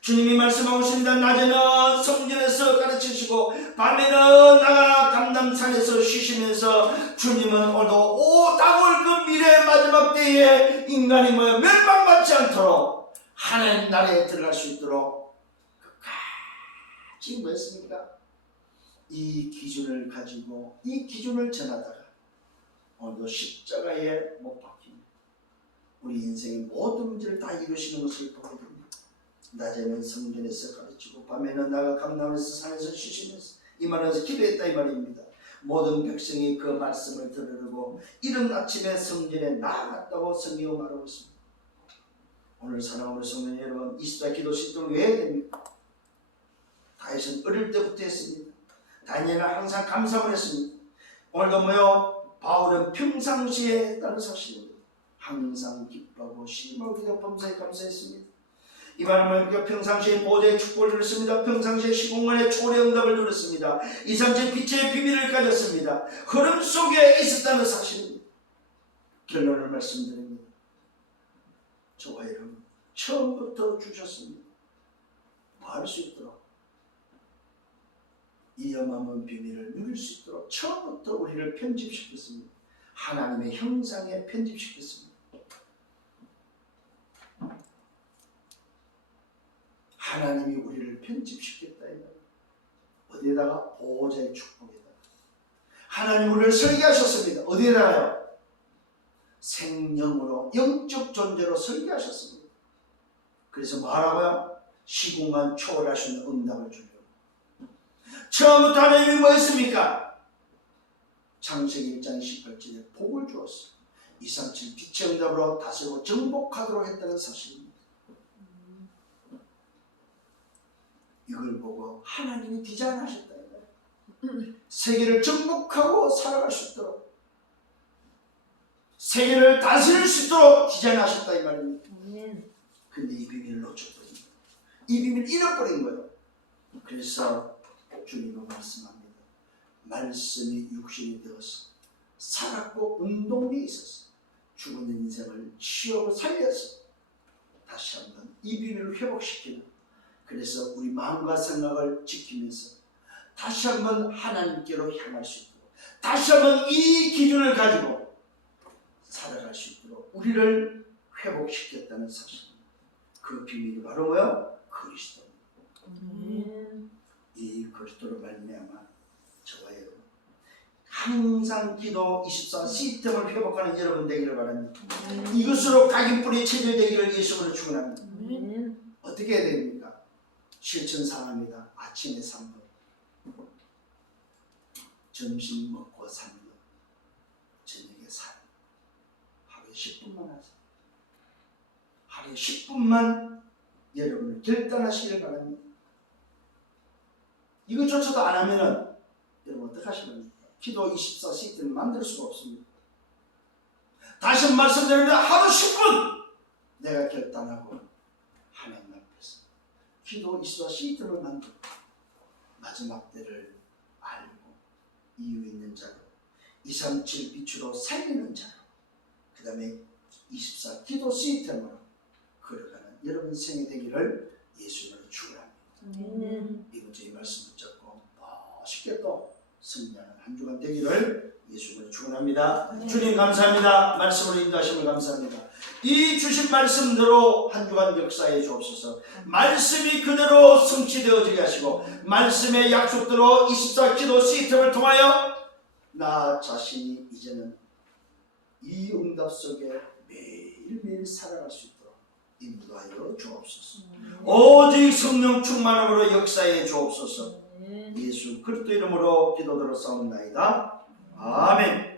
주님이 말씀하고 있습니다. 낮에는 성전에서 가르치시고 밤에는 나가 감람산에서 쉬시면서 주님은 오늘도 다가올 그 미래의 마지막 때에 인간이 멸망받지 않도록 하나님 나라에 들어갈 수 있도록 끝까지 뭐였습니까? 이 기준을 가지고 이 기준을 전하다가 오늘도 십자가에 못 박힙니다. 우리 인생의 모든 문제를 다 이루시는 것을 보게 됩니다. 낮에는 성전에서 가르치고 밤에는 나가 감람에서 산에서 쉬시면서 이 말에서 기도했다 이 말입니다. 모든 백성이 그 말씀을 들으려고 이른 아침에 성전에 나아갔다고 성경이 말하고 있습니다. 오늘 사랑하는 성도 여러분, 24 기도 시스템을 왜 해야 됩니까? 다윗은 어릴 때부터 했습니다. 다니엘은 항상 감사를 했습니다. 오늘도 바울은 평상시에 했다는 사실입니다. 항상 기뻐하고 심하고 기도 범사에 감사했습니다. 이 말은 평상시에 보좌의 축복을 누렸습니다. 평상시에 시공간의 초월의 응답을 누렸습니다. 이산제 빛의 비밀을 가졌습니다. 흐름 속에 있었다는 사실입니다. 결론을 말씀드립니다. 저와 여러분, 처음부터 주셨습니다. 할 수 있도록 이 어마어마한 비밀을 누릴 수 있도록 처음부터 우리를 편집시켰습니다. 하나님의 형상에 편집시켰습니다. 하나님이 우리를 편집시켰다. 어디에다가? 보호자의 축복에다가. 하나님 우리를 설계하셨습니다. 어디에다가요? 생명으로, 영적 존재로 설계하셨습니다. 그래서 뭐하라고요? 시공간 초월할 수 있는 응답을 주려고. 처음부터 하나님이 뭐였습니까? 창세기 1장 18절에 복을 주었어요. 237 빛의 응답으로 다스리고 정복하도록 했다는 사실입니다. 이걸 보고 하나님이 디자인하셨다. 세계를 정복하고 살아갈 수 있도록, 세계를 다스릴 수 있도록 디자인하셨다 이 말입니다. 근데 이 비밀을 놓쳐버린 거예요. 이 비밀을 잃어버린 거예요. 그래서 주님은 말씀합니다. 말씀이 육신이 되어서 살았고 운동이 있어서 죽은 인생을 치유하고 살려서 다시 한번 이 비밀을 회복시키는, 그래서 우리 마음과 생각을 지키면서 다시 한번 하나님께로 향할 수 있도록, 다시 한번 이 기준을 가지고 살아갈 수 있도록 우리를 회복시켰다는 사실입니다. 그 비밀이 바로 뭐야? 그리스도입니다. 이 그리스도로 말미암아 저와 여러분 항상 기도 24 시스템을 회복하는 여러분 되기를 바랍니다. 이것으로 각인뿌리 체질되기를 예수님으로 축원합니다. 어떻게 해야 됩니까? 실천사항입니다. 아침에 3분, 점심 먹고 3분, 저녁에 4분, 하루에 10분만 하세요. 하루에 10분만 여러분을 결단하시기를 바랍니다. 이것조차도 안 하면은 여러분 어떻게 하시면 기도 24 시스템을 만들 수가 없습니다. 다시 한번 말씀드립니다. 하루 10분 내가 결단하고 하나님 앞에서 기도 24 시스템을 만들고 마지막 때를 알고 이유 있는 자로 237 빛으로 살리는 자로, 그 다음에 24 기도 시스템으로 걸어가는 여러분 생이 되기를 예수님으로 축원합니다. 아멘. 이번 주의 말씀 붙잡고 멋있게 또 승리하는 한 주간 되기를 예수님으로 축원합니다. 아멘. 주님 감사합니다. 말씀으로 인도하심을 감사합니다. 이 주신 말씀대로 한 주간 역사해 주옵소서. 말씀이 그대로 성취되어지게 하시고 말씀의 약속대로 24 기도 시스템을 통하여 나 자신이 이제는 이 응답 속에 매일매일 살아갈 수 있도록 인도하여 주옵소서. 오직 성령 충만함으로 역사해 주옵소서. 아멘. 예수 그리스도 이름으로 기도드려 싸움나이다. 아멘.